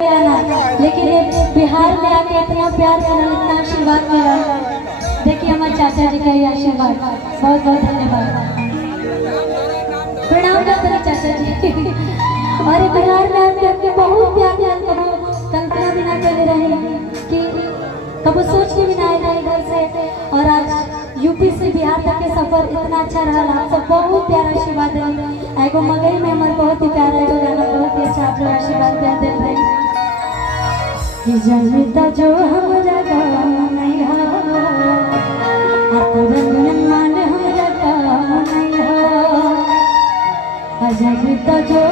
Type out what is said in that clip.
लेकिन बिहार में आके इतना प्यार मिला, इतना आशीर्वाद मिला। देखिए हमारे चाचा जी का ही आशीर्वाद, बहुत बहुत धन्यवाद, प्रणाम करते हैं चाचा जी। और बिहार में आके आपके बहुत प्यार मिला, कल्पना भी ना कर रहे कि कभी सोच के भी ना आए घर से। और आज यूपी से बिहार तक के सफर इतना अच्छा रहा, आप सब बहुत प्यार आशीर्वाद दे। एगो मगई में हमारे बहुत ही प्यारा एगो गाना बहुत ही अच्छा आप लोग आशीर्वाद प्यार दे रहे कि जमिता जो हमरा गाँव नहीं हो, अपन मान हमरा गाँव नहीं हो, जमिता जो